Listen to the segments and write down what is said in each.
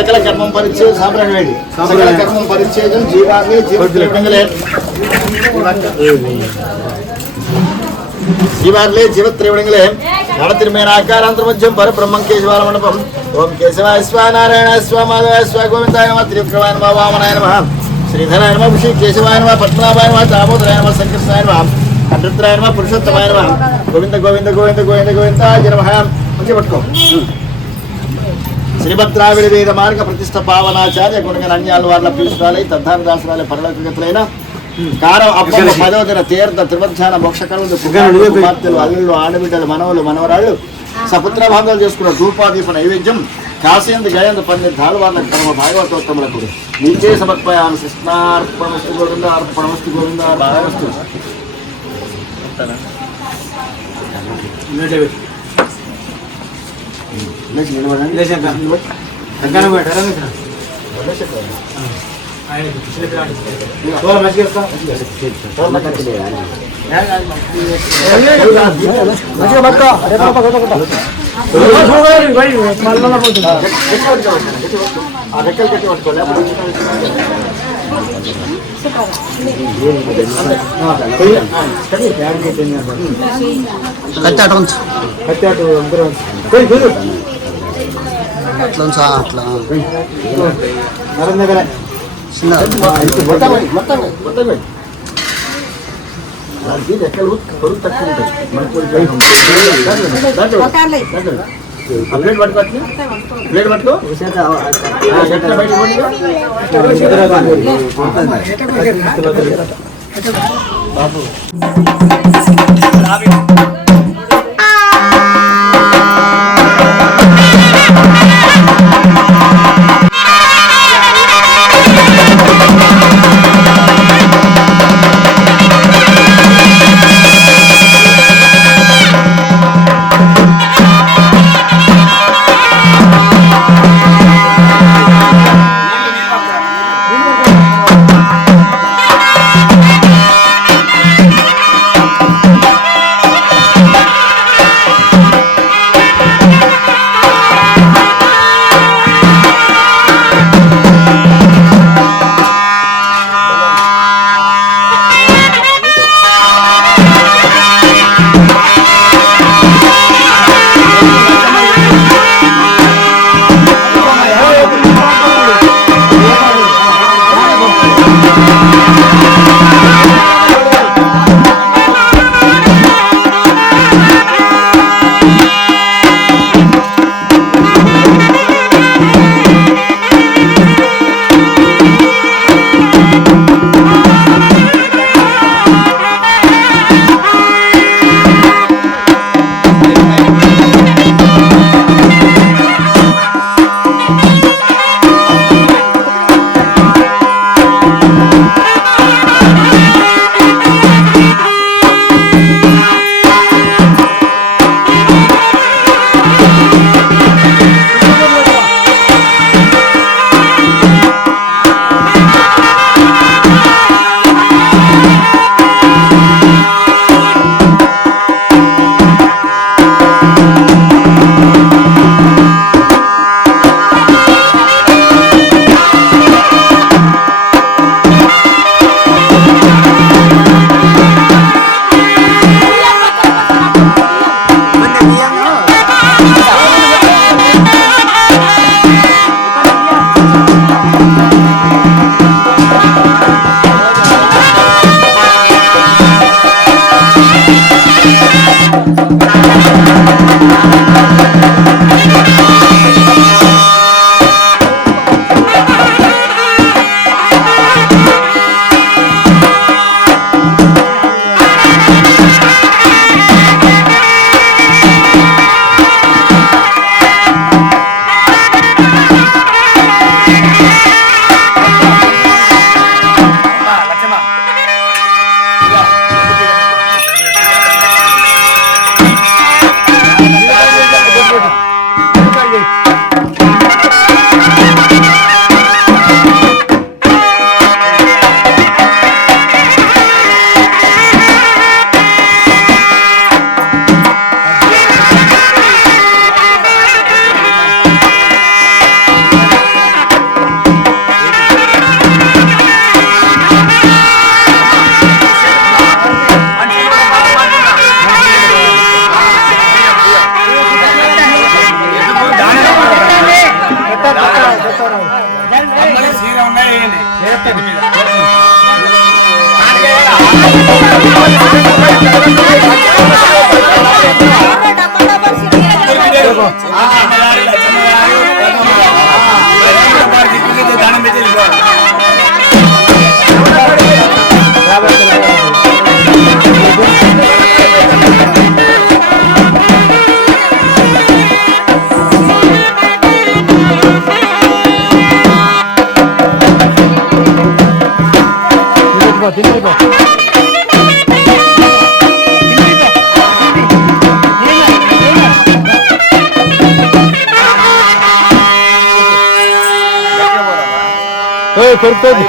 सकल कर्म परिचय साम्राज्य सकल कर्म परिचय जीवाग्नि जीवत्रिवृंगले जीवाग्नि जीवत्रिवृंगले गणतिर्मेनाकारांतर्मध्यम पर ब्रह्मं केशवाल मंडपम ओम केशवाय स्वा नारायणाय स्वा माधवाय स्वा गोविंदाय नमः त्रिविक्रमाय नमः वामनाय नमः श्रीधराय नमः ऋषि केशवाय नमः पद्मनाभाय नमः दामोदराय नमः संकीर्तनाय नमः अनृतराय नमः पुरुषोत्तमाय नमः गोविंद गोविंद गोविंद गोविंद गोविंदाय नमः मुझे पटको श्रीभद्राविड़ वेद मार्ग प्रतिष्ठा पावनाचार्य गुणगण अन्यालवार्ల పీఠాలై తద్ధాన దాసరాలే పరలోకగతులైన కారం అప్పమ్మ 10వ దిన తీర్థ త్రివధ్యాన మోక్షకరుడు కుమార్తెలు అల్లుళ్ళు ఆడబిడ్డలు మనవలు మనవరాళ్ళు సపుత్ర భాగాలు చేసుకున్న ధూపాదీప నైవేద్యం కాసేందు గయందు పన్నెండు ధాలువార్ల కర్మ భాగవతోత్తములకు నీచే సమర్పయామి కృష్ణార్పణమస్తు గోవింద అర్పణమస్తు గోవింద భాగవస్తు ప్లేట్ పట్టుకో కొడుకోదు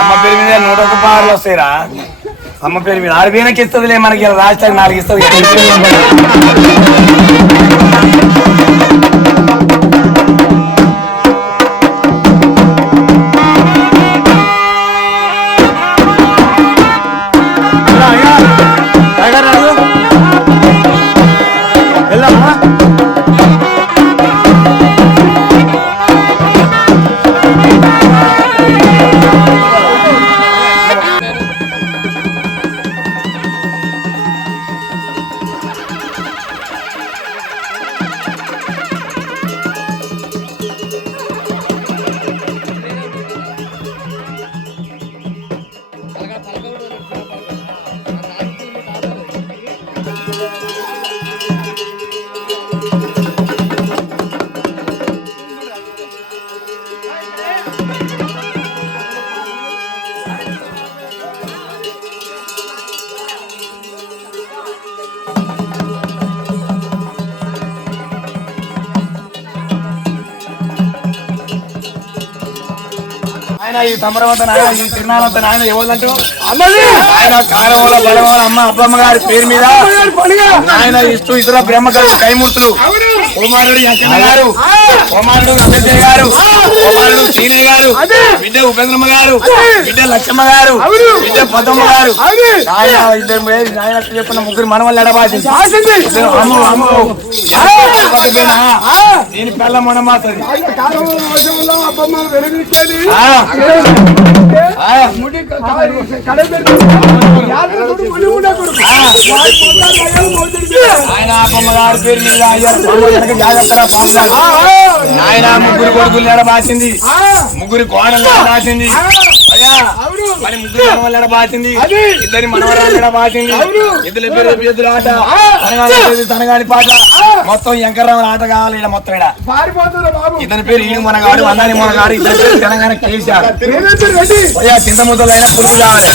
అమ్మ పేరు మీద 101 పాటలు వస్తాయిరా. అమ్మ పేరు మీద 6 వేలకి ఇస్తుందిలే, మనకి రాష్ట్రానికి 4 ఇస్తుంది. ఆయన ఈ సంబరవంత నాయన, ఈ తిరునాళ్ళంత నాయన ఎవరంటూ ఆయన కారమూల బలమూల అమ్మ అబ్బమ్మ గారి పేరు మీద ఆయన ఇస్తూ ఇతర బ్రహ్మగారు కైమూర్తులు కుమారుడు వెంకన్న గారు, కుమారుడు అంబేద్కర్ గారు, కుమారుడు సీనయ్య గారు, బిడ్డ ఉపేంద్రమ్మ గారు, బిడ్డ లక్ష్మమ్మ గారు, బిడ్డ పదమ్మ గారు, ఆయన ఇద్దరు ఆయన చెప్పిన ముగ్గురు మనవల్ని ఎడబాసింది. దీని పిల్ల మొనమాతది ఆయన అమ్మమ్మ గారి పేరు మీద ఆయన ముగ్గురు కొడుకులు ఎడబాసింది, ముగ్గురు కోడలు ఎడబాసింది, మరి ముగ్గురు మనవలు ఎడబాసింది, ఇద్దరి మనవరాలు ఎడబాసింది, ఇద్దరు ఎద్దుల ఆట తనగాని పాట మొత్తం ఎంకర్రావు ఆట కావాలి. ఇక్కడ మొత్తం ఇతని పేరు ఈడు మనగాడు, అన్నాని మనగాడు, ఇద్దరి పేరు తెలంగాణ కేసీఆర్. చింతముద్దలు అయినా పురుగు కావాలి.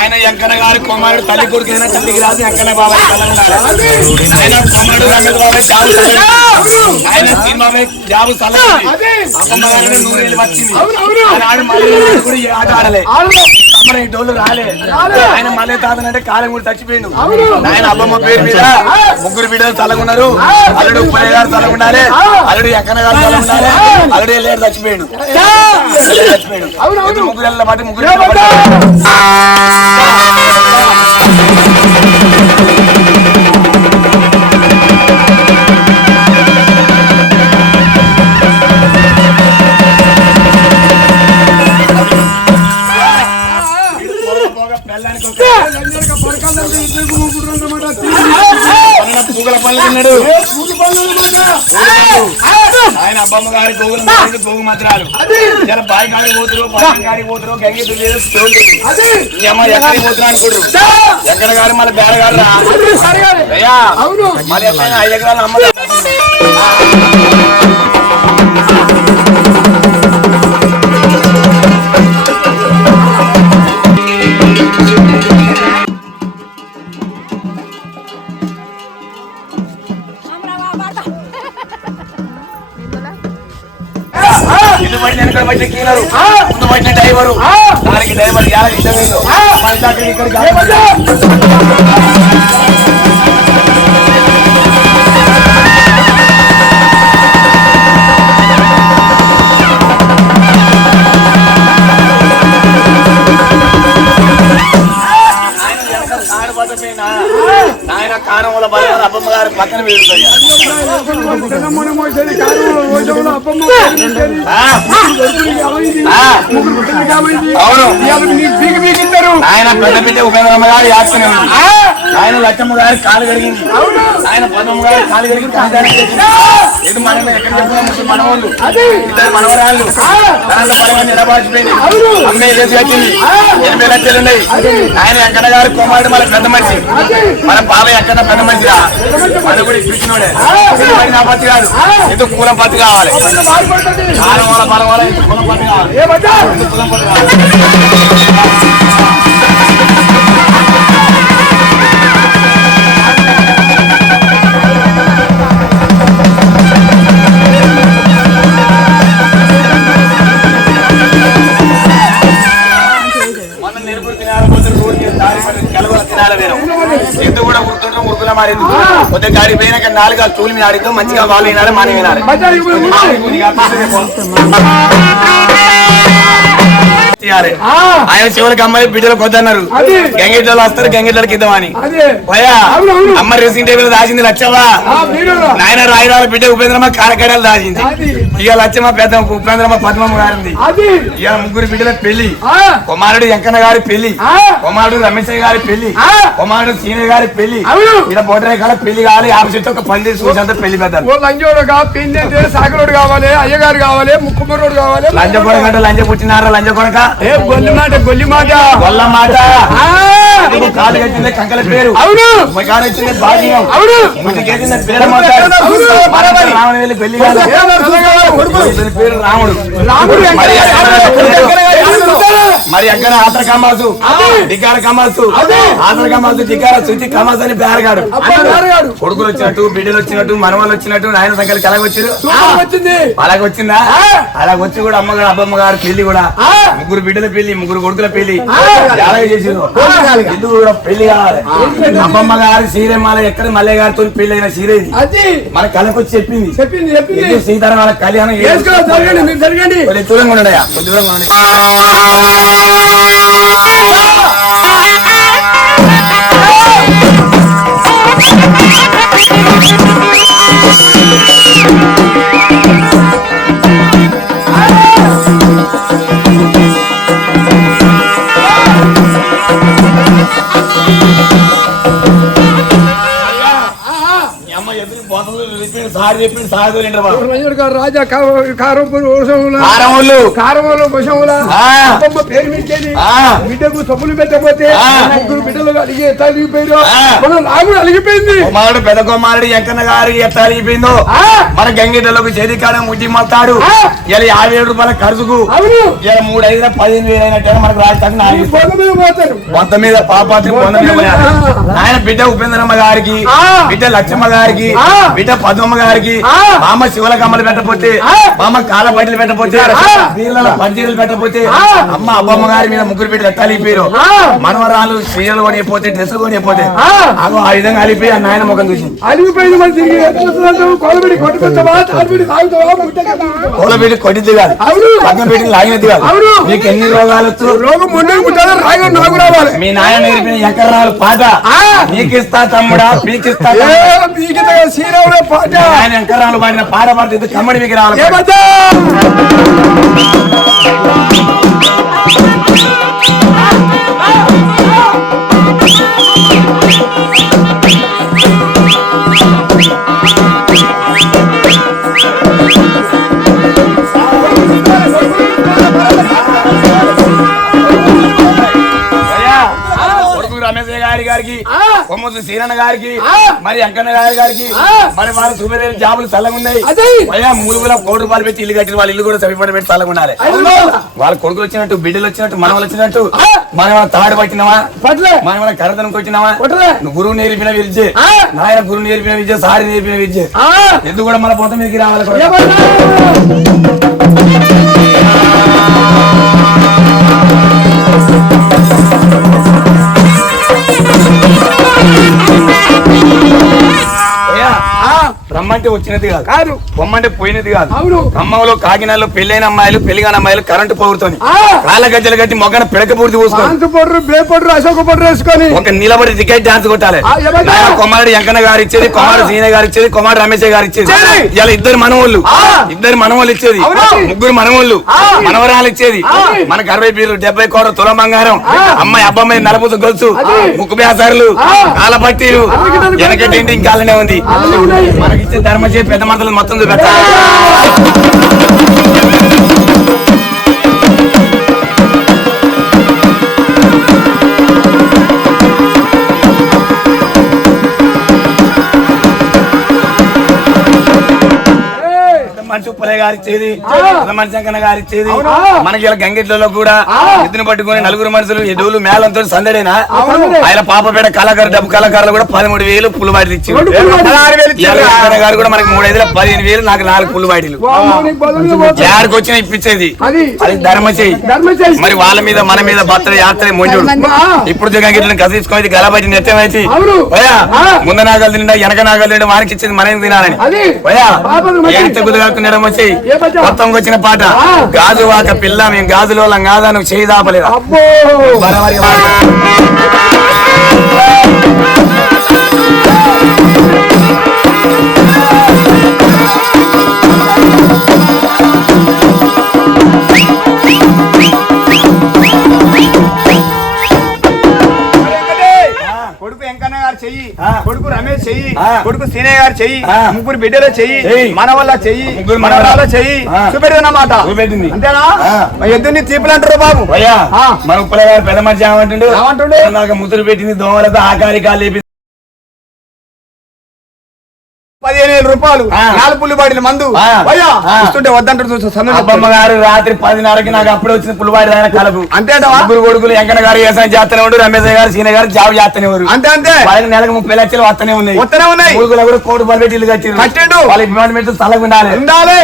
ఆయన ఎంకన్న గారు కుమారుడు తల్లి కొడుకైనా తల్లికి రాదు ఎంకన్న బాబాయ్ ఆయన కుమారుడు రంగ బాబాయ్ జాబు ఆయన బాబాయ్ జాబు అమ్మమ్మ గారి 100 ఏళ్ళు వచ్చింది. ఆనాడు మళ్ళీ కూడా ఆట ఆడలే, అమ్మని డోలు రాలే. ఆయన మళ్ళీ తాతనంటే కాలం కూడా చచ్చిపోయిండు. ఆయన అబ్బమ్మ పేరు మీద ముగ్గురు బిడ్డలు తలగున్నారు. అల్లుడు ఉప్పయ్య గారు తలగుండాలి, అల్లుడు ఎంకన్న గారు తలగుండాలి, అల్లుడు లేడు చచ్చిపోయాడు. ముగ్గురు బట్టి ముగ్గురు పెళ్ళానికి పూగల పళ్ళు తిన్నాడు ఆయన అబ్బమ్మ గారి గోగు మాత్రాలు ఇలా బాయి కాడికి పోతురు బాయి కాడికి పోతురు గంగి ఎక్కడికి పోతున్నా అనుకుంటారు ఎక్కడ గారు మళ్ళీ బేరగారు అయ్యా మళ్ళీ ఎప్పుడైనా 5 ఎకరాలు అమ్మ ఇది పడిన వెనక పడిన కీలరు ముందు పడిన డ్రైవరు దానికి డ్రైవర్ యాలకి ఇష్టమేదో ఆయన కారం వల్ల బలవారు అబ్బమ్మ గారి పక్కన వీడుతాయి ఆయన పెద్ద పెద్ద ఉపేంద్రమ్మ గారు యాక్షన్ ఆయన లచ్చమ్మ గారి కాలు కడిగింది ఆయన పదమ్మ గారి కాలు కడిగింది ఇది మనం ఎక్కడ చెప్పుకున్నాం మనవాళ్ళు ఇద్దరు మనవరాళ్ళు బలవాన్ని నిలబాచిపోయింది అమ్మే చేసి వచ్చింది 80 లక్షలు ఉన్నాయి ఆయన ఎక్కడ గారు కుమారుడు మన పెద్ద మనిషి మన బాబాయ్ ఎక్కడ పెద్ద మనిషిగా మన కూడా ఇప్పించినోడే నా పత్తి కాదు ఎందుకు కులం పత్తి కావాలి కాలం వల్ల బలం వల్ల ఎందుకు కులం పత్తి కావాలి కులం పత్తి కావాలి ఎందుకు కూడా ఉడుతుంటాం ఉరుకులా మారింది కొద్దిగా గాడి పోయినాక 4 తూలి మీద ఆడిద్దాం మంచిగా వాళ్ళు వినాలి మనం వినాలి ఆయన శివులకి అమ్మాయి బిడ్డలకు వద్దన్నారు గంగిడ్డలు వస్తారు గంగిడ్డలకి ఇద్దామని పోయా అమ్మ డ్రెస్సింగ్ టేబుల్ దాచింది లచ్చవ్వ నాయన రాయిరాల బిడ్డ ఉపేంద్రమ్మ కారకడాలు దాచింది ఇక లచ్చమ్మ పెద్ద ఉపేంద్రమ్మ పద్మమ్మ గారింది ఇక 3 బిడ్డల పెళ్లి కుమారుడు వెంకన్న గారి పెళ్లి కుమారుడు రమేశయ్య గారి పెళ్లి కుమారుడు సీనియర్ గారి పెళ్లి ఇలా బోటరే కాల పెళ్లి కావాలి ఆపోజిట్ ఒక 10 చూసేంత పెళ్లి పెద్ద సాగరోడు కావాలి అయ్యగారు కావాలి ముక్కుమరోడు కావాలి లంజ కొడక లంజ పుట్టినారా లంజ కొడక గొల్లి మాట గొల్ల మాట కాలు కట్టింది కంకల పేరు కాలు వచ్చింది భాగ్యం ముందుకేసింది పేరు రావణ వెళ్ళి పెళ్లి పేరు రాముడు మరి అక్కడ ఆతర కమాసు దిగార కమాసు ఆతర కమాసు దిగార శుచి కమాసు అని బేరగాడు కొడుకులు వచ్చినట్టు బిడ్డలు వచ్చినట్టు మనవాళ్ళు వచ్చినట్టు నాయన సంఖ్యలకి ఎలాగొచ్చారు అలాగొచ్చిందా అలాగొచ్చి కూడా అమ్మగారు అబ్బమ్మ గారు పెళ్లి కూడా 3 బిడ్డల పెళ్లి 3 కొడుకుల పెళ్లి అలాగే చేసారు ఇది కూడా పెళ్లి కావాలి అబ్బమ్మ గారి సీరెమ్మాల ఎక్కడ మల్లయ్య గారితో పెళ్లి అయిన సీరే మన కళకు వచ్చి చెప్పింది సీతారాం వాళ్ళ కళ్యాణం దూరంగా ఉండయా దూరంగా ఉండే సారి చెప్పింది సార్ రాజా పేరు మించేది బిడ్డకు సబ్బులు పెట్టకపోతే 3 బిడ్డలు అలిగిపోయారు మనం రాముడు అలిగిపోయింది కుమారుడు పెద్ద కుమారుడు వెంకన్న గారి ఎట్లా అలిగిపోయిందో మన గంగిడ్డలకు చేతికాలం ముట్టి మొత్తాడు ఇలా 57 రూపాయల ఖర్చుకు ఇలా 3, 5, 15,000 అయినట్టు మనకు రాజధాని మొత్త మీద పాపాత్రి ఆయన బిడ్డ ఉపేంద్రమ్మ గారికి బిడ్డ లక్ష్మమ్మ గారికి బిడ్డ పద్మమ్మ గారికి మామ శివుల కమ్మలు పెట్టపోతే మామ కాళ్ళ బట్టలు పెట్టపోతే నీళ్ళ పంచీలు పెట్టపోతే అమ్మ అబ్బమ్మ గారి మీద 3 బిడ్డలు ఎట్లా అలిపోయారు మనవరాలు స్త్రీలు కొనిపోతే డ్రెస్ కొనిపోతే అగో ఆ విధంగా అలిపోయి ఆ నాయన ముఖం చూసి కోలబీడి కొట్టింది కాదు పక్కబీడిని లాగినది కాదు మీకు ఎన్ని రోగాలు మీ నాయన నేర్పిన ఎకరాలు పాట నీకిస్తా తమ్ముడా పీకిస్తా పాట ఆయన ఎకరాలు పాడిన పాట పాడితే కమ్మడి మీకు రావాలి గారికి కొమ్మసు సీనన్న గారికి మరి వెంకన్న గారికి మరి వాళ్ళ సుమేరేలు జాబులు చల్లగా ఉన్నాయి అయ్యా 3 వేల కోట్ల రూపాయలు పెట్టి ఇల్లు కట్టిన వాళ్ళ ఇల్లు కూడా సరిపడి పెట్టి చల్లగా ఉండాలి వాళ్ళ కొడుకులు వచ్చినట్టు బిడ్డలు వచ్చినట్టు మనవలు వచ్చినట్టు మనం తాడు పట్టినావా మనం కరదనం కొట్టినావా గురువు నేర్పిన విద్య నాయన గురువు నేర్పిన విద్య సారి నేర్పిన విద్య ఎందుకు కూడా మన పొంత మీదకి రావాలి రమ్మంటే వచ్చినది కాదు పొమ్మంటే పోయినది కాదు ఖమ్మంలో కాకినాడలో పెళ్ళైన అమ్మాయిలు పెళ్లిగాని అమ్మాయిలు కరెంటు పౌరుతోని కాళ్ళ గజ్జలు కట్టి మొగ్గన పిడక పూర్తి వేసుకొని ఒక నిలబడి టికెట్ డాన్స్ కొట్టాలి కొమ్మారెడ్డి వెంకన్న గారు ఇచ్చేది కొమ్మారెడ్డి సీన గారు ఇచ్చేది కొమ్మారెడ్డి రమేష్ గారు ఇచ్చేది ఇలా ఇద్దరు మనవాళ్ళు ఇచ్చేది 3 మనవాళ్ళు మనవరాలు ఇచ్చేది మనకు 60 బీర్లు 70 కోట్ల తులం బంగారం అమ్మాయి అబ్బాయి నలపూత గొలుసు ముక్కు బ్యాసారులు కాళ్ళ పట్టీలు వెనకటి ఇంకాలనే ఉంది మనకిచ్చే ధర్మ చేసి పెద్ద మంటలు మొత్తం పెట్టాలి మనిషి ఉప్పలే గారు ఇచ్చేది మనిషి శంకన్న గారు ఇచ్చేది మనకి ఇలా గంగిట్లలో కూడా ఎద్దును పట్టుకుని 4 మనుషులు ఎడువులు మేళంతో సందడేనా ఆయన పాపపేట కళాకారు డబ్బు కళాకారులు కూడా 13,000 పుల్లు బాటిలు ఇచ్చారు గారు కూడా మనకి 3,500 15,000 నాకు 4 పుల్లు బాటిలు యాడికి వచ్చినా ఇప్పించేది అది ధర్మ చేయి మరి వాళ్ళ మీద మన మీద భర్త యాత్ర మొంజుడు ఇప్పుడు గంగిట్లను కసిచ్చుకోవాలి గలబట్టి నెట్టమైతే ముందు నాగలు తిండా వెనక నాగలు తిండా వారికి ఇచ్చేది మనం తినాలని వచ్చి మొత్తం వచ్చిన పాట గాజు వాక పిల్ల మేము గాజులో కాదా నువ్వు చేయి దాపలేదు కొడుకు రమేష్ చెయ్యి కొడుకు సీనయ్య గారు చెయ్యి 3 బిడ్డలు చెయ్యి మన వల్ల చెయ్యి మన వాళ్ళ చెయ్యి చూపెట్టిందన్నమాట అంతేనా ఎద్దుని తీపులు అంటారు బాబు మన ఉప్పలే గారు పెద్ద మనిషి ఏమంటుండే నాకు ముద్దులు పెట్టింది దోమలతో ఆకారి కాలు 15,000 రూపాయలు 4 పుల్లిబాటిల మందు ఇస్తుంటే వద్దంటారు అబ్బమ్మ గారు రాత్రి 10:30కి నాకు అప్పుడే వచ్చింది పుల్లిబాటి ఆయన కలపు అంతేట 3 కొడుకులు వెంకన్న గారు వ్యవసాయం చేస్తూనే ఉండు రమేష్ గారు సీన గారు జాబ్ చేస్తూనే ఉన్నారు అంతే వాళ్ళకి నెలకు 30 లక్షలు వస్తూనే ఉన్నాయి కొడుకులు కూడా 1 కోటి రూపాయలు పెట్టి ఇల్లు కట్టిండు వాళ్ళ డిపార్ట్మెంట్ స్థలం ఉండాలి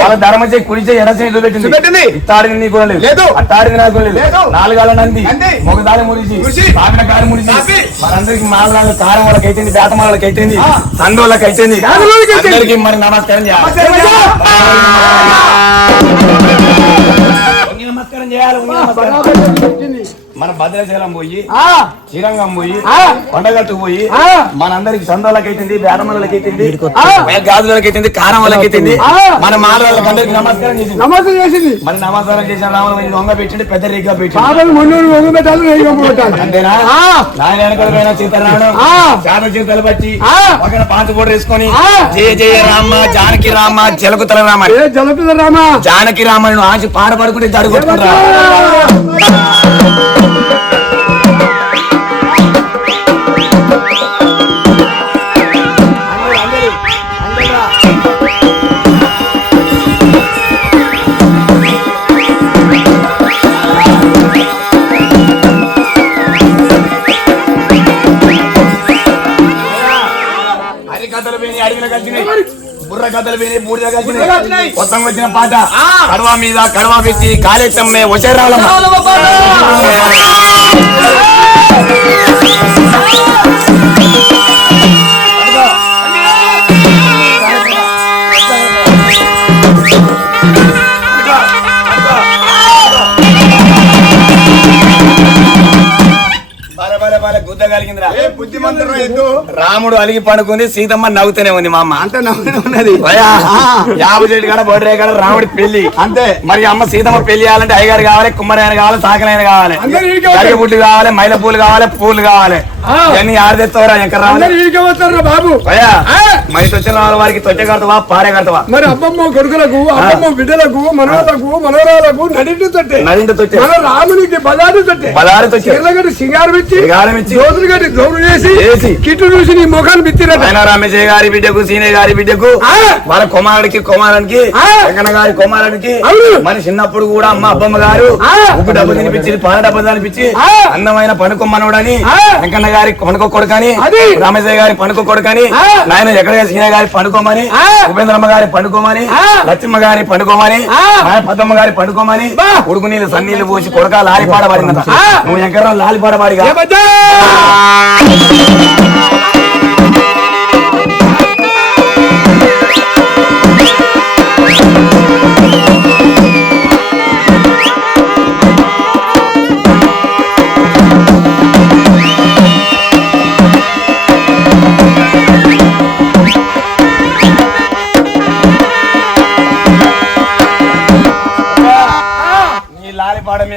వాళ్ళ ధర్మ చేయి కుడి చేయి ఎడ చేయి పెట్టింది తాడిని నీకు లేదు తాడిని నాకు లేదు 4 గాల నంది ఒక దారి ముడిచి పాకడ కారు ముడిచి మనందరికి మాల కారం వాళ్ళకి అయితేంది బేత వాళ్ళకి అయితేంది సండోళ్ళకి అయితేంది అందరికి మరి నమస్కారం చేయాలి మన భద్రాచలం పోయి శ్రీరంగం పోయి కొండగట్టు పోయి మనందరికి సందోళ్ళకైతుంది బేరమలకైతుంది గాజులకైతుంది కారం వాళ్ళకైతుంది మన మాల వాళ్ళకి అందరికి నమస్కారం చేసింది మరి నమస్కారం చేసిన రామని వంగ పెట్టింది పెద్ద రేగా పెట్టి అంతేనా నాయన వెనకడైనా సీతారామం చాలా జీతాలు బట్టి ఒక పాత కూడా వేసుకొని జయ జయ రామ జానకి రామ జలకుతల రామ జానకి రామని ఆశ పాట పడుకుంటే జరుగుతుంటా బుర్ర కథలు విని బూడిద కలిసినాయి కొత్త వచ్చిన పాట కడవా మీద కడవా పెట్టి కాళేశమ్మే వచ్చేరాలమ్మ రాముడు అలిగి పడుకుంది సీతమ్మ నవ్వుతూనే ఉంది మా అమ్మ అంతే నవ్వుతూనే ఉన్నది యాభై చెట్టు కాడ బొడ్రే కాడ రాముడి పెళ్లి అంతే మరి అమ్మ సీతమ్మ పెళ్లి కావాలంటే అయ్యగారు కావాలి కుమ్మరాయన కావాలి సాకనాయన కావాలి పుట్టు కావాలి మైల పూలు కావాలి పూలు కావాలి ఇవన్నీ ఆడదెత్తారా ఎక్కడ రావాలి బాబు మరి వచ్చిన వారికి తొట్టె కడతావా పాడే కడతావా? మరి అబ్బమ్మ కొడుకులకు అబ్బమ్మ బిడ్డలకు మనవలకు మనవరాలకు నడింటి తొట్టె మన రామునికి బలారు తొట్టె ఎర్రగడ్డి సింగారం ఇచ్చి దోతులు గడ్డి దోడు చేసి కిట్టు చూసి నీ ముఖాన్ని బిత్తిరట. రామేశ్వర గారి బిడ్డకు సీనే గారి బిడ్డకు వాళ్ళ కుమారుడికి వెంకన్న గారి కుమారుడికి మరి చిన్నప్పుడు కూడా అమ్మ అబ్బమ్మ గారు ఉప్పు డబ్బు తినిపించి పాల డబ్బు తినిపించి అందమైన పనుకు మనవడని వెంకన్న గారి పనుకో కొడుకని రామేశ్వర గారి పనుకో కొడుకని నాయన ఎక్కడ సీనే గారి పనుకోమని ఉపేంద్రమ్మ గారి పనుకోమని లక్ష్మమ్మ గారి పనుకోమని పద్దమ్మ గారి పనుకోమని ఉడుకు నీళ్ళు సన్నీళ్ళు పోసి కొడక లాలిపాడబడిందట. నువ్వు ఎక్కడ లాలిపాడబడిగా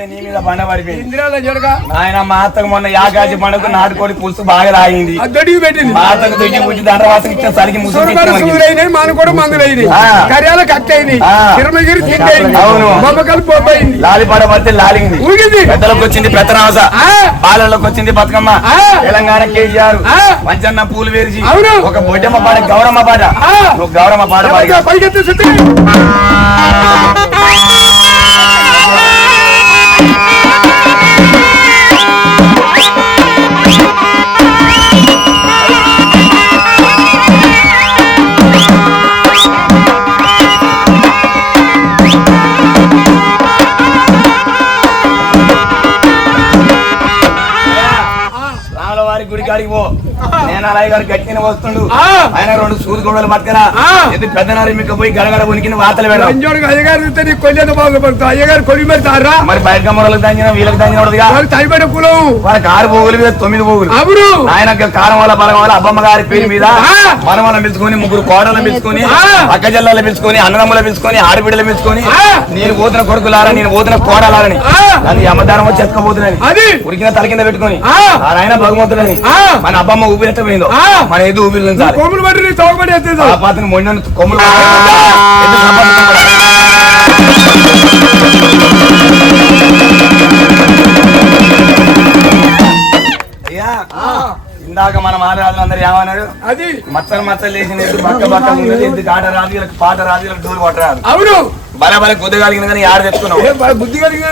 నీ మీద బండ పడిపోయింది. ఆయన మా అత్తకు మొన్న యాగాచి పండుగ నాటుకోడి పులుసు బాగా తాగింది. మా అత్తకు దుడ్డి పుచ్చి దండవాసం ఇచ్చిన సరికి లాలిపాడ పడితే లాలింది. పెద్దలకు వచ్చింది పెద్దనావస, బాలలకు వచ్చింది బతుకమ్మ, తెలంగాణ కేసీఆర్ మంచన్న పూలు వేసి ఒక బొడ్డమ్మ పాట గౌరమ్మ పాట. నువ్వు గౌరమ్మ పాట పాడి గుడికాడికి పో. నేను అలాగే గారు గట్టిన వస్తుండు. ఆయన 2 సూది గొడవలు పట్టుకరా ఇది పెద్దనారి మీకు పోయి గడగడ ఉనికి వాతలు పెడతారు. అయ్యగారు కొడి పెడతారా మరి బయట మొరలకు దంచిన వీళ్ళకి దంచినడుగా వాళ్ళకి 6 పోగులు మీద 9 పోగులు. ఆయన కారం వల్ల బలం వల్ల అబ్బమ్మ గారి పేరు మీద మనవలను పిలుచుకొని 3 కోడలను పిలుచుకొని అక్క జల్లాలు పిలుచుకొని అన్నదమ్ములు పిలుచుకొని ఆడబిడ్డలు పిలుచుకొని నేను పోతున్న కొడుకులారా నేను పోతున్న కోడలారని నన్ను యమదారం వచ్చి ఎత్తుకపోతున్నాను ఉరికిన తల కింద పెట్టుకొని ఆయన భగవంతుడని మన అబ్బమ్మ ఊపిరి పోయిందో మన ఎదు ఊపిరి పాత్ర మొండ కొమ్ములు అయ్యా ఇందాక మన మహారాజులందరూ ఏమన్నాడు? అది మచ్చలు లేచిన బక్క బక్క ఉన్నది ఎందుకు ఆట రాదు వీళ్ళకి పాట రాదు వీళ్ళకి డోలు కొట్టరాదు. అవును బల బుద్ధి కలిగిన కానీ ఆడ తెచ్చుకున్నావు బుద్ధి కలిగిన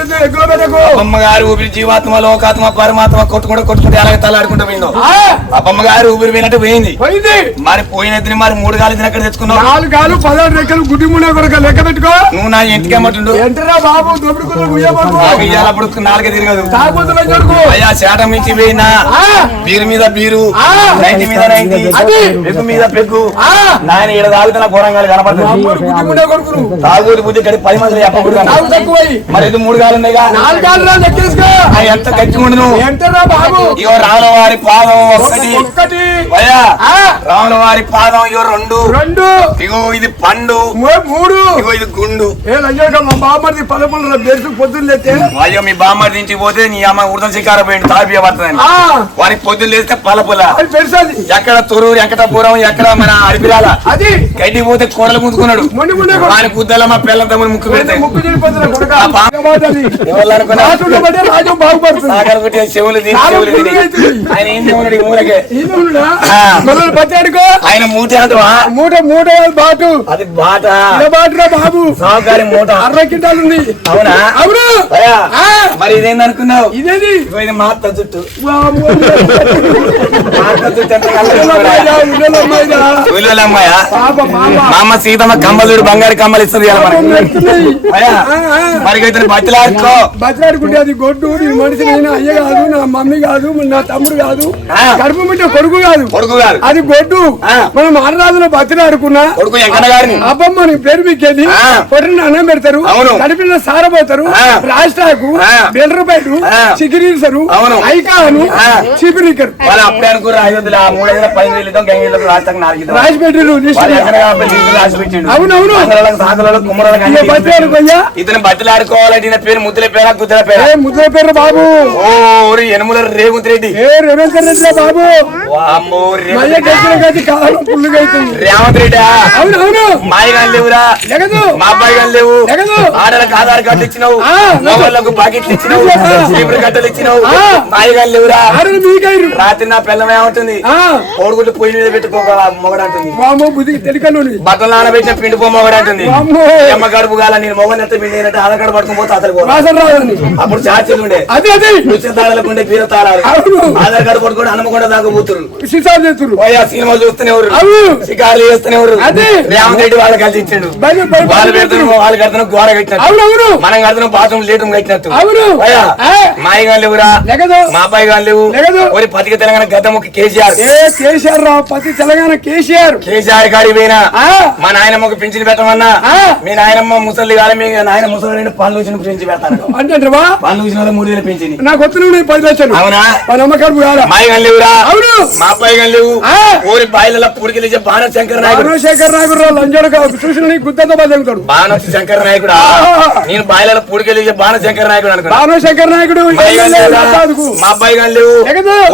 అమ్మగారు ఊపిరి జీవాత్మ లోకాత్మ పరమాత్మ కొట్టుకుంటే అలాగే తలాడుకుంటూ పోయిందో అమ్మగారు ఊపిరి పోయినట్టు పోయింది. మరి పోయినది మరి 3 గాలి ఎక్కడ తెచ్చుకున్నావు? 4 గాలు 16 రెక్కలు గుడ్డి మునే కొరక లెక్క పెట్టుకో. నువ్వు నా ఇంటికి ఏమంటుండు? ఎంటరా బాబు ఇయ్యాలప్పుడు 4 తిరగదు అయ్యా శాతం మించి పోయినా బీరు మీద బీరు 90 మీద 90 పెగ్గు మీద పెగ్గు నాయన ఈడ తాగుతున్న ఘోరంగా కనపడుతుంది. తాగుడు ఇక్కడ 10 మంది మరి ఇది 3 గాలు ఉన్నాయి. 4 గాలు ఎంత గట్టిగా ఉండు ఇగో రాముల వారి పాదం ఒకటి రాముల వారి పాదం ఇగో 2 ఇగో ఇది పండు 3 ఇగో ఇది గుండు. మా బామ్మది పదకొండు బెరుసు పొద్దున్న అయ్యో మీ బామ్మడి నుంచి పోతే నీ అమ్మ ఉడత శికార పోయింది తాపియ పడుతుంది వారికి పొద్దున్న లేస్తే పలపుల ఎక్కడ తొరూరు వెంకటాపురం ఎక్కడ మన అడిపిరాల గడ్డి పోతే కోడలు ముందుకున్నాడు వారి కుద్దల మా పిల్లల తమ్ముడు ముక్కు పెడతాయి ఆయన మూట మూట బాటు అది బాట బాబు సహకారి మూట 60 క్వింటాలు ఉంది. అవునా? అవును. మరి ఇదేంది అనుకున్నావు? ఇదేది ఇది మా అత్త చుట్టూ మా అమ్మ సీతమ్మ కమ్మలుడు బంగారు కమ్మలు ఇస్తుంది మరి బతిలాడుకుంటే అది గొడ్డు నీ మనిషి నేను అయ్య కాదు నా మమ్మీ కాదు నా తమ్ముడు కాదు కడుపు మిట్ట కొడుకు కాదు అది గొడ్డు. మనం మహారాజులో బతిలాడుకున్నా అబ్బమ్మని పేరు మిక్కేది పొట్టిన అన్నం పెడతారు కడిపిన సారపోతారు రాష్ట్రాకు బెల్రపేట చికిరీసరు ఐకాను చీపిరికరు అప్పుడే అనుకున్నారు 500 10,000 రాసి పెట్టిండు. అవునవును సాగులలో కుమ్మరాల ఇతను బట్టలు ఆడుకోవాలంటే ఈయన పేరు ముద్దుల పేరా గుద్దుల పేరా? ముద్ర పేరు బాబు. ఓ యనమల రేవంత్ రెడ్డి. రేవంత్ రెడ్డి బాబు. వామ్మో రేవంత్ రెడ్డి. అవునవును. మాయగాలు లేవురా, మా అబ్బాయి గారు లేవు. ఆడలకు ఆధార్ కార్డు ఇచ్చినావు, మగవాళ్ళకు బాకెట్లు ఇచ్చినావు, చీపురు కట్టలు ఇచ్చినావు. మాయగాలు లేవురా. రాత్రి నా పిల్లం ఏమంటుంది, కోడిగుడ్లు పొయ్యి మీద పెట్టుకోగల మొగడంటుంది. బట్టలు నానబెట్టిన పిండి పో మొగడంటుంది. అమ్మ గడుపు కాల నేను మొగ నెత్త పిండి ఆధార్ కార్డు పట్టుకుని పోతే అతను అప్పుడు చార్జీలు ఉండే తాళాలకు ఉండే బీర తాళాలు. ఆధార్ కార్డు పట్టుకుని హనుమకొండ దాకా పోతున్నారు. సినిమా చూస్తున్నారు, షికారులు చేస్తున్నారు. రేవంత్ రెడ్డి వాళ్ళు కలిసి ఇచ్చాడు. వాళ్ళు పెడుతున్నాం, వాళ్ళు కడుతున్నాం, గోడ కట్టినట్టు, మనం కడుతున్నాం బాత్రూమ్ లేటం కట్టినట్టు. మాయి గారు లేవురా, మా అబ్బాయి గారు లేవు. పతిక తెలంగాణ గత ముఖ్య కేసీఆర్ రావు. పతి తెలంగాణ కేసీఆర్ కాడికి పోయినా మా నాయనమ్మకు పింఛన్ పెట్టమన్నా, మీ నాయనమ్మ ముసలి కాదు, మీ నాయన ముసలి పనులు వచ్చిన పెంచి పెడతాను అంటే పనులు వచ్చిన 3,000 పెంచింది. నాకు వస్తున్నాయి 10 లక్షలు. అవునా? మాయి గారు లేవురా, మా అబ్బాయి గారు లేవు. ఊరి బాయిల పుడికి బాణ శంకర నాయకుడు చూసిన గుద్దతో బతుకుతాడు. బాణ శంకర నాయకుడు. నేను బాయిల పుడికి బాణ శంకర నాయకుడు అనుకున్నా. శంకర నాయకుడు మా అబ్బాయి గారు లేవు.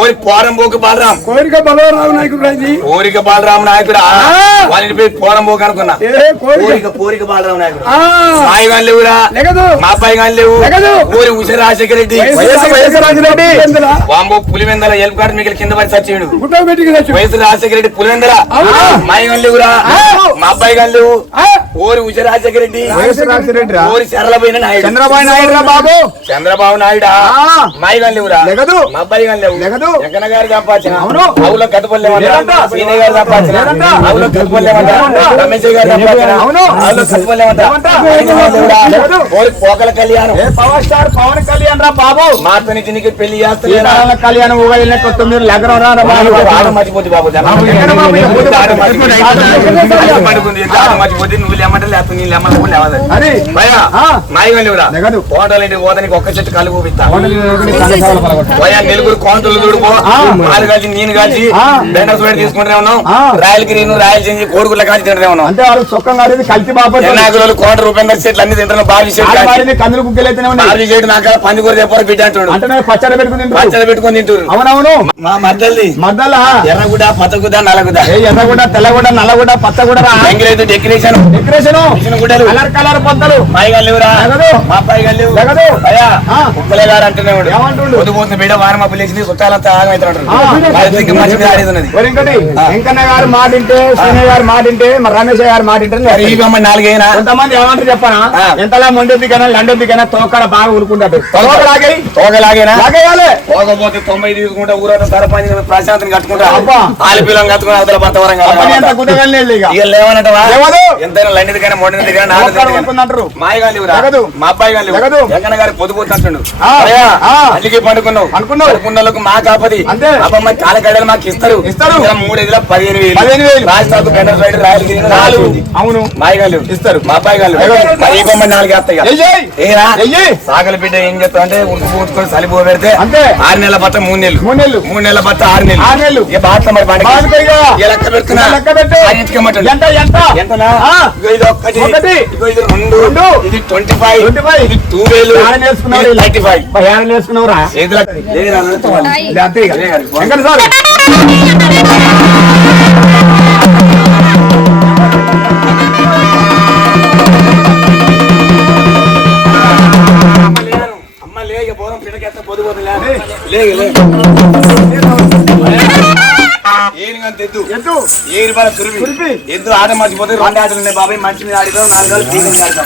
ఊరి పోరంబోకు బాలరాం, కోరిక బలరావు నాయకుడు. కోరిక బాలరాం నాయకుడు. వాళ్ళని పోయి పోరంబోకు అనుకున్నా. కోరిక బాలరాం నాయకుడు. మాయి గారు లేవురా, మా అబ్బాయి గారు లేవు. ఊరి ఉష రాజశేఖర రెడ్డి. వాంబో పులివెందల ఎల్పు కార్డు మీకు కింద పడి చచ్చేడు. వయసు రాజశేఖర రెడ్డి పులివెందల. మాయి గారు లేవురా, మా అబ్బాయి గారు లేవు. ఊరి ఉష రాజశేఖర రెడ్డి. ఊరి చంద్రబాబు నాయుడు. చంద్రబాబు నాయుడా. మాయి గారు లేవురా, మా అబ్బాయి గారు లేవు. వెంకన్న గారు సంపాదించిన అవులో కట్టుకోలేమంట, సీనే గారు సంపాదించిన అవులో కట్టుకోలేమంట, రమేష్ గారు సంపాదించిన అవులో కట్టుకోలేమంట. పోకల కళ్యాణం, పవర్ స్టార్ పవన్ కళ్యాణ్ రా బాబు. మాతో నుంచి నీకు పెళ్లి చేస్తాను కళ్యాణం ఊగలిన 9 లగ్నం మర్చిపోతుంది బాబు. మర్చిపోతే నువ్వు లేమంటే లేకపోతే నీ లేమని లేవదు. మాయగా లేవురా, కోటలు పోతానికి ఒక్క చెట్టు కలుగు పోపిస్తా. నెలుగురు కోంటలు చూడుకో, వాళ్ళు కలిసి నేను కలిసి బెండర్స్ పెట్టి తీసుకుంటే ఉన్నాం. రాయల్ గ్రీన్ రాయల్ చేంజ్ కోడిగుడ్ల కాల్చి తింటే ఉన్నాం. అంటే వాళ్ళు చొక్కంగా కలిసి బాబు కోట రూపాయల చెట్లు అన్ని తింటున్నాం. బావి కందులు కుక్కలు అయితే నాకు పందికూర చెప్పారు బిడ్డ అంటాడు. అంటే పచ్చడి పెట్టుకుని తింటారు. అవునవును. మా మద్దల ఎర్రగుడ్డ పచ్చగుడ్డ నల్లగుడ్డ, ఎర్రగుడ్డ తెల్లగుడ్డ నల్లగుడ్డ పచ్చగుడ్డ డెకరేషన్ గుడ్డలు కలర్ కలర్ పొద్దలు. మాయిగా లేవురా, మా అబ్బాయి గారు లేవు. కుక్కలే గారు అంటూనే పొద్దుపోతున్న బిడ్డ వారం అప్పు లేచి చుట్టాలంతా ఆగమవుతున్నాడు. ఇంకోటి వెంకన్న గారు మాటింటే, సీనయ్య గారు మాటింటే, మరి రమేష్ గారు మాటింటే 4 కొంతమంది ఏమంటారు చెప్పనా, ఎంతలా మొండెద్ది కన్నా లండొద్ది కన్నా తోకడ బాగా ఉరుకుంటాడు. తోకలాగేనా పోకపోతే 90 తీసుకుంటా ఊరంతా సరపంచ్ ప్రశాంతం కట్టుకుంటా, ఆలిపిల్లం కట్టుకుని అవతల పట్టవరం లేవనంటవా. ఎంతైనా లండిది కానీ మొండిది కానీ నాలుగు మాయగా లేవు. మా అబ్బాయి గారు లేవు. వెంకన్న గారు పొద్దుపోతున్నట్టు అల్లికి పండుకున్నావు. అనుకున్నలకు మా కాపది అబ్బమ్మ కాలగడలు మాకు ఇస్తారు. 3 Edula 15,000 Rajasthan పెండర్ ride royal green 4. అవును మాయగా లేవు ఇస్తారు. మా అబ్బాయి గారు 4 వేస్తాయి. సాగల బిడ్డ ఏం చెప్తా అంటే ఉడుకుని సలిపో పెడితే 6 నెలల బట్ట 3 నెలలు, 3 నెలల బట్ట 6 నెలలు. ఇక బాట్ల మరి లెక్క పెడుతున్నా. ఎంతనా? ఇది 1, ఇది 2, ఇది 25, ఇది 2,000, 35. నేర్చుకున్నావురా అంతే వెంకట సార్. ఎద్దు ఆట మర్చిపోతే 2 ఆటలు ఉన్నాయి బాబాయ్. మంచి మీద ఆడితే 4 రోజులు పీకింగ్ ఆడతాం.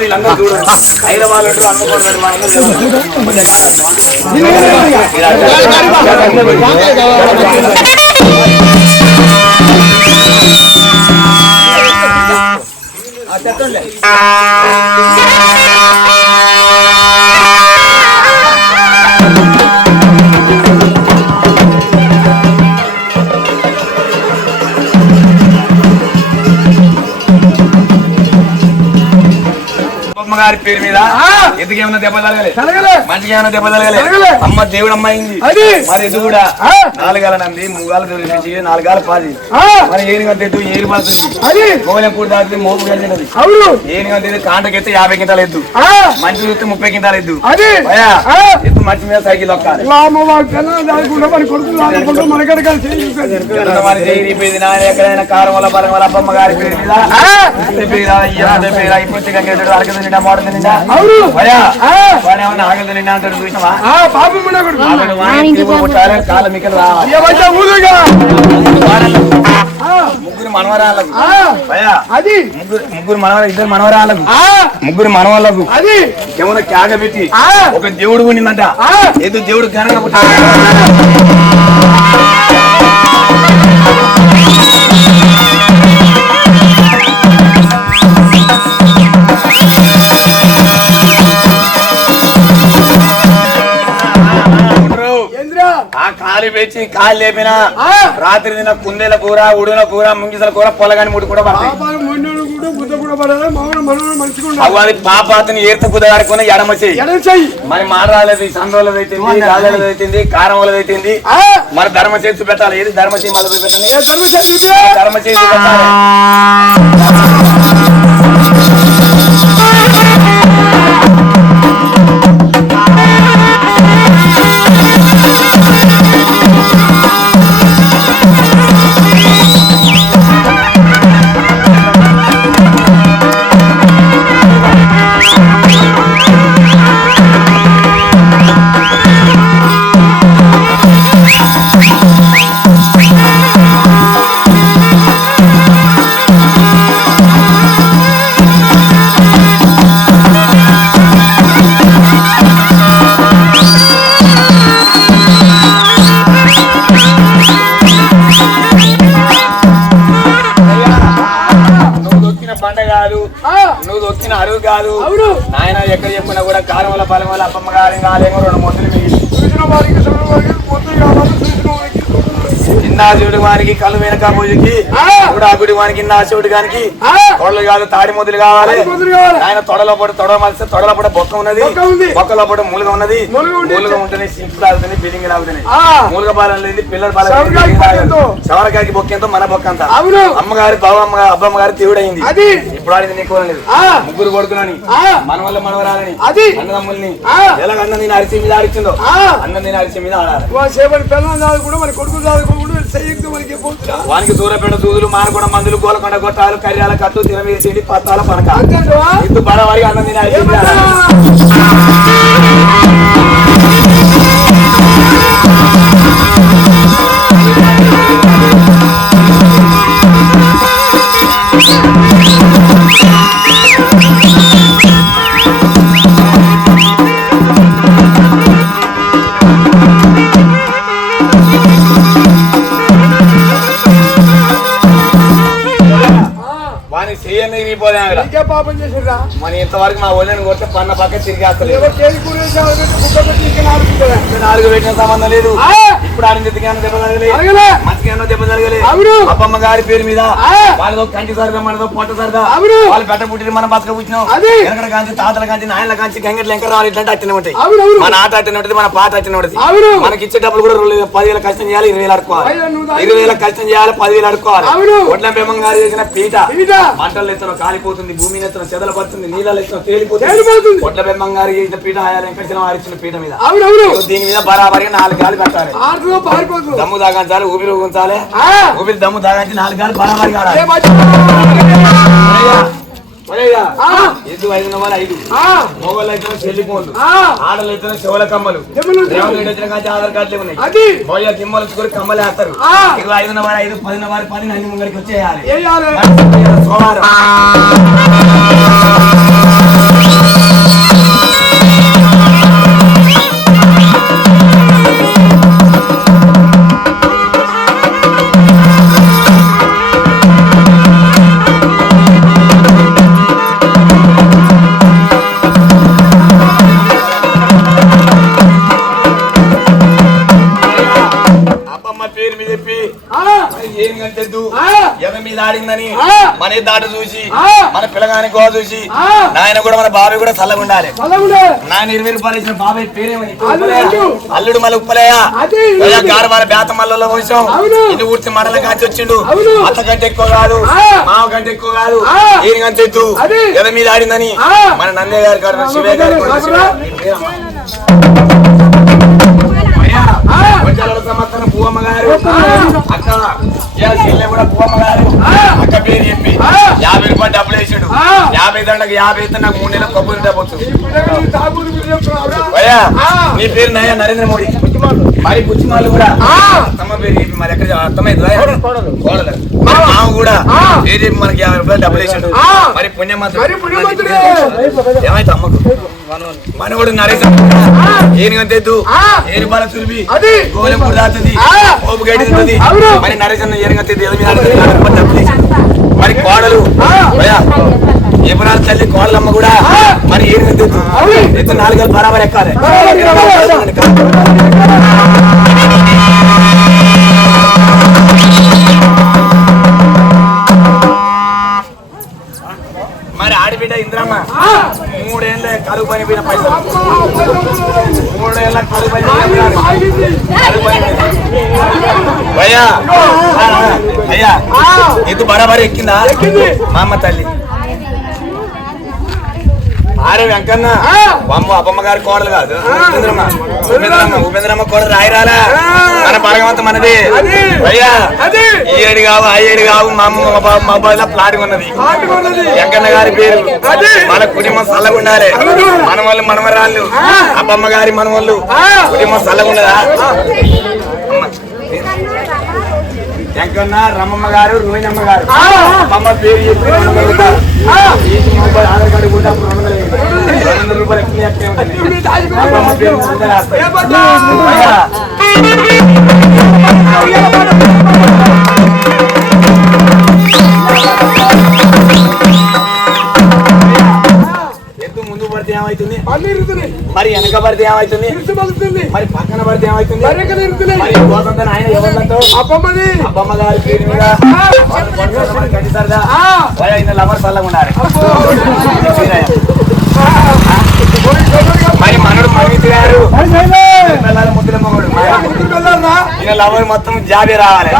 వీళ్ళందరూ చూడండి హైదరాబాద్ చెప్పండి. గారి పేరు మీద ఎదుకేమన్నా దెబ్బ తలగలే మంచిగా ఏమన్నా దెబ్బ తలగలే అమ్మ దేవుడు అమ్మాయింది మరి ఎదు కూడా 4 గాల నంది 3 గాల దొరికి 4 గాల పాది మరి ఏనుగంటే ఏరు పడుతుంది గోలెం పూట దాటి మోపు కలిగినది ఏనుగంటే కాంటకెత్తే 50 కింటాలు ఎద్దు మంచి చూస్తే 30 కింటాలు ఎద్దు ఎద్దు మంచి మీద సైకిల్ ఒక్కాలి ఎక్కడైనా కారం వల్ల బలం వల్ల అబ్బమ్మ గారి పేరు మీద అరగదు నిండా మోడదు నిండా వాడేమన్నా ఆగదు నిండా అంటాడు చూసినావా కాళ్ళ మిక్కలు రావాలి ముగ్గురు మనవరాలకు ముగ్గురు మనవరాలు 2 మనవరాలకు 3 మనవాళ్ళకు ఏమన్నా క్యాగ పెట్టి ఒక దేవుడు ఉండిందంట ఏదో దేవుడు కనుక కాలు పెంచి కాలు లేపిన రాత్రి తిన కుందేల కూర ఉడుల కూర ముంగిసల కూర పొలగాని ముడి కూడా పడతాయి పాపాతని ఏర్త కుదగాడుకున్న ఎడమ చెయ్యి మరి మారాలది సండ్రోలది అయితుంది రాజాలది అయితుంది కారం వాళ్ళది అయితుంది మరి ధర్మ చేసి పెట్టాలి ఏది ధర్మ చేయి మళ్ళీ పెట్టాలి ధర్మ చేసి పెట్టాలి నువ్వు దొక్కిన అరువు కాదు నాయన ఎక్కడ చెప్పినా కూడా కారం వల్ల బలం వల్ల అప్పమ్మ గారి కాలేమో 2 మొదలు చిన్న శివుడి వానికి కళ్ళు వెనక పూజకి కూడా గుడి వానికి నా శివుడి గానికి తొడలు కాదు తాడి మొదలు కావాలి ఆయన తొడలో పడి తొడ మలిస్తే తొడలో పడి బొక్క ఉన్నది బొక్కలో పడి మూలుగా ఉన్నది మూలుగా ఉంటేనే సింక్ తాగుతుంది బిల్డింగ్ లాగుతున్నాయి మూలుగ బాలం లేదు పిల్లల బాలం శవరకాయకి బొక్క ఎంతో మన బొక్క అంత అమ్మగారి అబ్బమ్మ గారి దేవుడు అయింది ఇప్పుడు ఆడింది నీకు లేదు 3 కొడుకులని మన వల్ల మనవరాలని అన్నదమ్ముల్ని ఎలాగ అన్న నేను అరిసి మీద ఆడిచిందో అన్న నేను అరిసి మీద ఆడాలి వానికి దూరపేట దూదులు మానకొండ మందులు గోలకొండ గొట్టాలు కర్యాల కట్టు తిరమీరి తిండి పత్తాల పనక ఇద్దు బడవారికి అన్నం తిని మన ఇంతవరకు మా ఒళ్ళని కొడితే పన్న పక్క తిరిగేస్తలేదు 4 పెట్టిన సంబంధం లేదు ఇప్పుడు ఆడిన దెబ్బ జరగలే మంచిగా దెబ్బ జరగలే అప్పమ్మ గారి పేరు మీద వాళ్ళతో కంటి సరదా మనతో పొట్ట సరదా వాళ్ళు పెట్ట పుట్టి మనం బతక పుట్టినాం ఎక్కడ కాంచి తాతల కాంచి నాయనల కాంచి గంగట్లు ఎంకర రావాలి ఇట్లాంటి అట్టిన ఉంటాయి మన ఆట అట్టిన ఉంటుంది మన పాట అట్టిన ఉంటుంది మనకి ఇచ్చే డబ్బులు కూడా 10,000 కష్టం చేయాలి 20,000 అడుకోవాలి 20,000 కష్టం చేయాలి 10,000 అడుకోవాలి ఒడ్ల బెమ్మ గారు చేసిన పీట మంటలు ఎత్తున కాలిపోతుంది భూమి ఎత్తున చెదల పడుతుంది నీళ్ళ ఎత్తున తేలిపోతుంది ఒడ్ల బెమ్మ గారు చేసిన పీట వెంకటేశ్వర వారు ఇచ్చిన పీట మీద దీని మీద బరాబరిగా 4 గాలి పెట్టాలి దమ్ము దాగించాలి ఊపిరి ఊగించాలి ఊపిరి దమ్ము దాగించి 4 గాలి బరాబరిగా ఆడాలి ఎద్దు 5 ఉన్నవాళ్ళు 5 మొగోళ్ళు అయితే చెల్లి ఫోన్లు ఆడలు అయితే చెవుల కమ్మలు వచ్చిన కానీ ఆధార్ కార్డులు ఉన్నాయి బోయ కిమ్మలు కూడా కమ్మలు వేస్తారు ఇక 5 ఉన్నవారు 5 10 ఉన్నవారు 10 అన్ని ముంగడికి వచ్చేయాలి సోమవారం ఏమి కంటెద్దు ఎద మీద ఆడిందని మన దాట చూసి మన పిల్లగాని గోవ చూసి నాయన కూడా మన బాబాయ్ కూడా చల్లగా ఉండాలి. నాయన 20 రూపాయలు ఇచ్చిన బాబాయ్ పేరేమని అల్లుడు మళ్ళీ ఉప్పలేయా గారు వాళ్ళ బేతమల్లలో వచ్చాం. ఇన్ని ఊర్చి మడల కాచి వచ్చిండు. అత్త కంటే ఎక్కువ కాదు, మావ కంటే ఎక్కువ కాదు. ఏం కంటెద్దు ఎద మీద ఆడిందని మన నందే గారి కాదు శివయ్య గారి సంవత్సరం భూవమ్మ గారు అక్క చెల్లె కూడా భూవమ్మ గారు అక్క పేరు చెప్పి 50 రూపాయలు డబ్బులు వేసాడు. 50 దండకు 50 అయితే నాకు 3 నెలలు కొబ్బరి డబ్బొచ్చు. భయ్యా నీ పేరు నయ్యా నరేంద్ర మోడీ. మరి పుచ్చిమాలు కూడా అత్తమ్మ పేరు చెప్పి మరి ఎక్కడ అర్థమైంది మామ కూడా పేరు చెప్పి మనకి 50 రూపాయలు డబ్బులు వేసాడు. మరి పుణ్యమంత్రుడు ఏమైతే అమ్మకు మనవాడు నరేంద్ర ఏనుగంతెద్దు ఏను బాల చురిపి గోలెం కూడా దాచుతుంది పోపు గడ్డి తింటుంది. మరి నరేంద్ర ఏనుగంతెద్దు మరి కోడలు ఏపనాలు తల్లి కోడలమ్మ కూడా మరి ఏనుగంతెద్దు ఎత్తు 4 గంటలు బరాబర్ ఎక్కాలి. మరి ఆడిబిడ్డ ఇంద్రమ్మ 3 ఏళ్ళ కరువు పని పోయిన పైసలు 3 ఏళ్ళ కరువు పని అయ్యా అయ్యా ఎద్దు బరాబరి ఎక్కిందా మా అమ్మ తల్లి ఆరే వెంకన్న అబ్బమ్మ గారి కోడలు కాదు ఉపేంద్రమ్మ కోడలు రాయిరాలా మన బలగవంత మనది అయ్యా ఈ ఏడు కావు ఆ ఏడు కావు మా అమ్మ మా బాబు ప్లాట్ ఉన్నది వెంకన్న గారి పేరు మన కుటుంబం చల్లగా ఉండాలి. మన వాళ్ళు మనవరాళ్ళు అబ్బమ్మ గారి మన వాళ్ళు కుటుంబం చల్లగా ఉండదా వెంకన్న రమ్మమ్మ గారు రోహిణమ్మ గారు అమ్మ పేరు చెప్పి 200 ఆధార్ కార్డు కూడా 200 రూపాయలు ఎక్కువ అమ్మమ్మ పేరు ఎత్తు ముందు పడితే ఏమవుతుంది మరి వెనక పడితే ఏమవుతుంది మరి పక్కన పడితే ఏమవుతుంది మరి గోతంతో ఆయన ఎవరితో అబ్బమ్మ గారి పేరు మీద కట్టిస్తారా లవర్ చల్లగా ఉండాలి. మరి మనడు మహిళ గారు ముద్దుల మొగడు ఈయన లవర్ మొత్తం జాబీ రావాలి.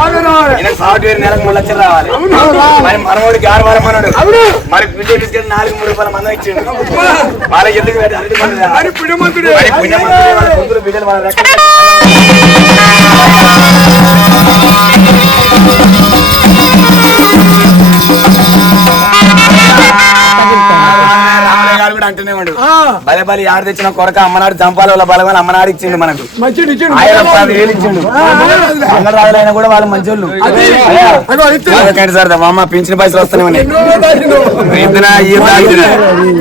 ఈయన సాఫ్ట్వేర్ నెలకు 3 లక్షలు రావాలి. మరి మనవాడు గారు వాళ్ళ మనడు మరి బిడ్డ 4-3 రూపాయల మందం ఇచ్చిండు. వాళ్ళకి ఎందుకు పుణ్యమంతుడు వాళ్ళ కూతురు బిడ్డలు వాళ్ళ అంటూనే ఉండు బలే బలి ఆడ తెచ్చిన కొరక అమ్మనాడు చంపాలి వాళ్ళ బలమని అమ్మనాడు ఇచ్చిండు మనకు ఆయన 10,000 ఇచ్చిండు. అంగరాజులైనా కూడా వాళ్ళు మంచోళ్ళు సార్ అమ్మ పింఛన్ పైసలు వస్తున్నాయి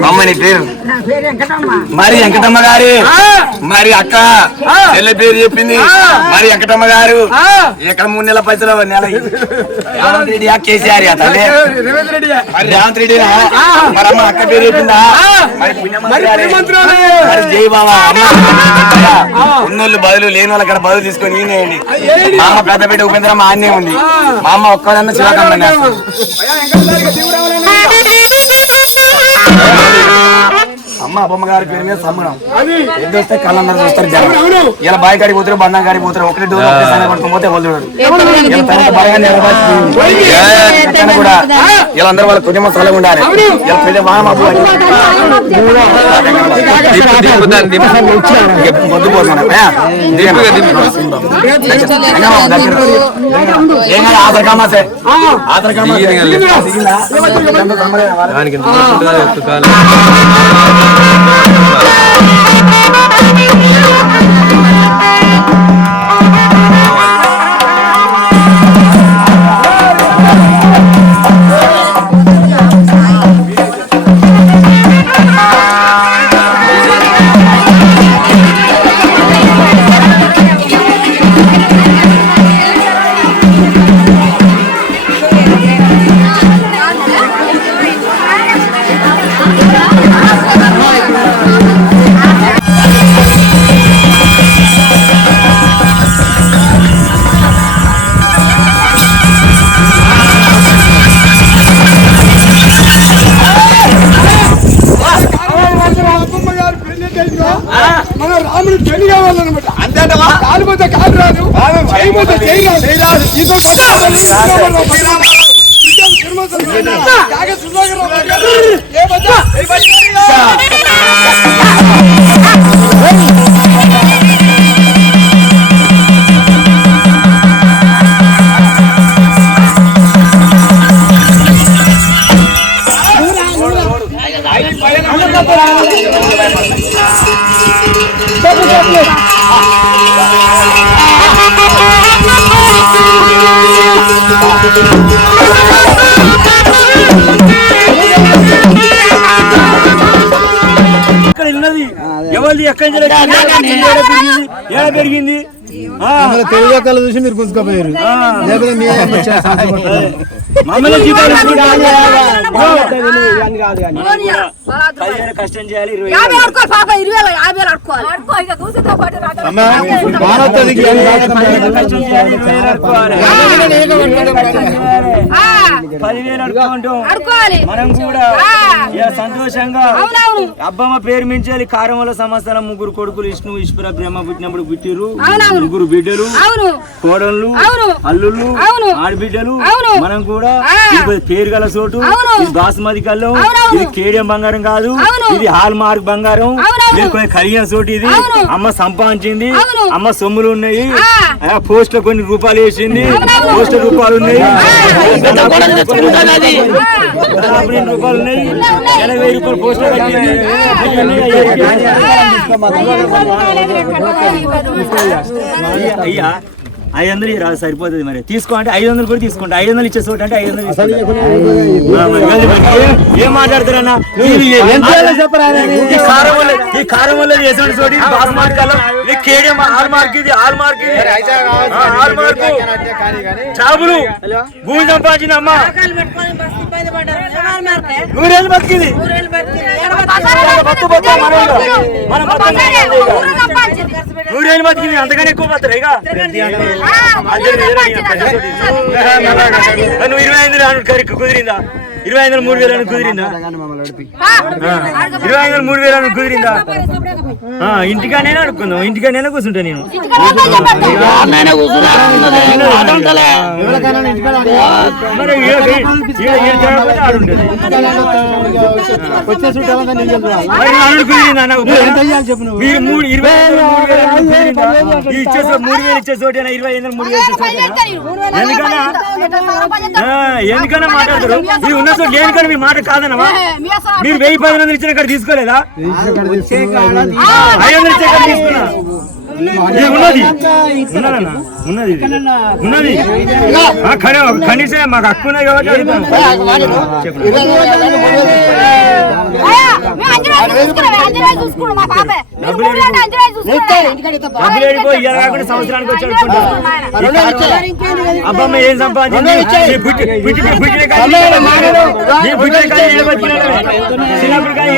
అమ్మ నీ పేరు మరి వెంకటమ్మ గారి మరి అక్క చెల్లె పేరు చెప్పింది మరి వెంకటమ్మ గారు ఎక్కడ 3 నెలల పైసలు నెల రేవంత్ రెడ్డి కేసీఆర్ తల్లి మరి రేవంత్ రెడ్డి మరి అమ్మ అక్క పేరు చెప్పిందా మరి జై బాబా ఉన్నోళ్ళు బదులు లేని వాళ్ళు అక్కడ బదులు తీసుకొని ఈయనేయండి. మా అమ్మ పెద్దపేట ఉపేంద్రమ్మ ఆన్నే ఉంది. మా అమ్మ ఒక్కదన్న శివకమ్మ అమ్మ అబ్బమ్మ గారి పేరు మీద సమ్మడం ఎద్దు వస్తే కళ్ళందరూ చూస్తారు జనం. ఇలా బాయ్ కాడికి పోతారు బంధం కాడికి పోతారు ఒకటి డోర్ పట్టుకుని పోతే వదులుడు కూడా వీళ్ళందరూ వాళ్ళ కుటుంబం చల్లగా ఉండాలి. పొద్దు పోతున్నాను ఏం కాదు ఆధార్ కామాసే ఆధార్ తిరుమల చేయరాదు ఇదో ఇక్కడ ఉన్నది ఎవరిది ఎక్కడి ఏడ పెరిగింది తెలియకలు చూసి మీరు గుంజుకోపోయారు మమ్మల్ని కష్టం చేయాలి మనం కూడా సంతోషంగా అబ్బమ్మ పేరు మించాలి కారమల సంవత్సరం ముగ్గురు కొడుకులు విష్ణు ఈశ్వర బ్రహ్మ పుట్టినప్పుడు పుట్టిరు ముగ్గురు బిడ్డలు కోడళ్ళు అల్లుళ్ళు ఆడబిడ్డలు మనం కూడా పేరు గల చోటు ఇది బాసుమతి కల్లం ఇది కేడియం బంగారం కాదు ఇది హాల్ మార్క్ బంగారం ఖరీదైన చోటు ఇది అమ్మ సంపాదించింది అమ్మ సొమ్ములు ఉన్నాయి పోస్ట్ లో కొన్ని రూపాయలు వేసింది పోస్ట్ రూపాయలు ఉన్నాయి 2 రూపాయలు ఉన్నాయి 80 రూపాయలు పోస్ట్ లో కట్టింది అయ్యా 500 రాదు సరిపోతుంది మరి తీసుకో అంటే 500 కూడా తీసుకుంటా 500 ఇచ్చే చోట అంటే 500 ఏం మాట్లాడతారన్నా ఈ కారం వల్ల చేసిన చోటు బాస్ మార్క్ ఇది కేడియం హాల్ మార్క్ ఇది హాల్ మార్క్ ఇది హాల్ మార్క్ చాబులు భూమి సంపాదించిన అమ్మ 100 ఏళ్ళు బతికింది మనం 100 ఏళ్ళు బతికింది అంతగానే ఎక్కువ బతారు ఇక నువ్వు 25 కుదిరిందా 25 3,000 కుదిరిందా 25 3,000 కుదిరిందా ఇంటికానే అడుక్కుందాం ఇంటికానే కూర్చుంటా నేను ఎందుకన్నా మాట్లాడతారు ఉన్న దేనికని మీ మాట కాదనవా మీరు 1000 ఇచ్చిన కాడ తీసుకోలేదా 500 ఇచ్చే కాడ తీసుకున్నా ఉన్నది ఉన్నది ఉన్నది కనీసం మాకు హక్కు ఉన్నది కాబట్టి సంవత్సరానికి వచ్చి అబ్బమ్మ ఏం సంపాదించింది చిన్నప్పుడు కానీ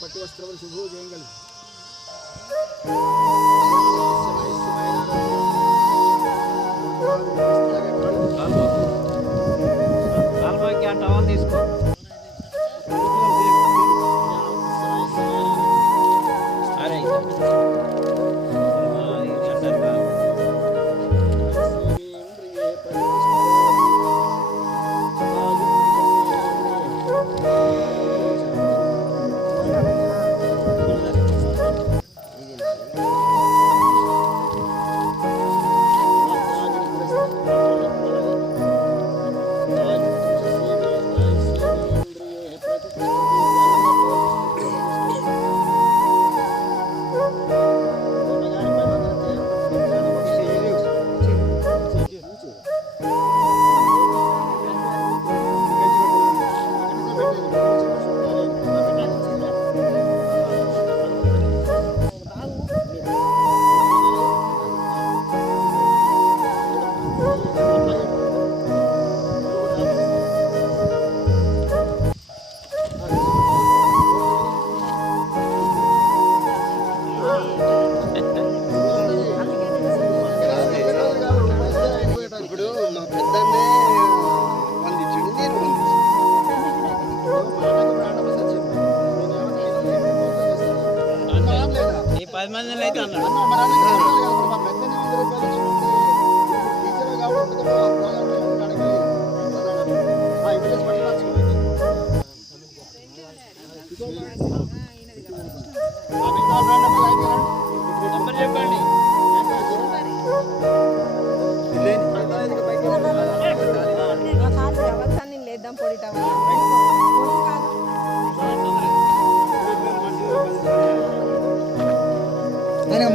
పట్టు వస్త్రములు శుభ్రం చేయగలరు తీసుకో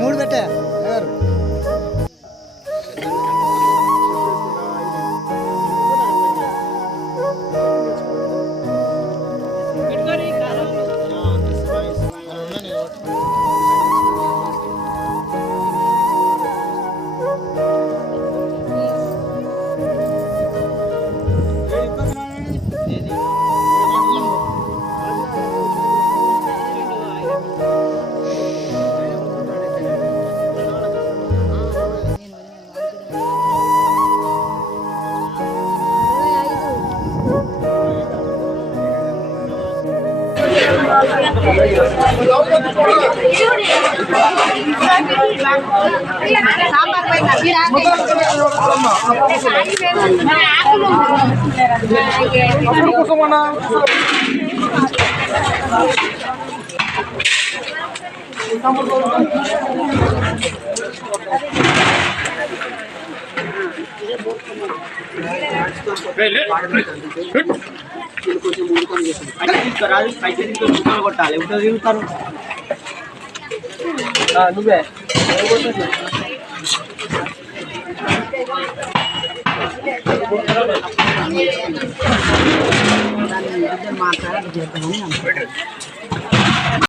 మూడు పెట్టా ఎవరు కొట్టాలి తిరుగుతారు నువ్వే మాట్లాడాలి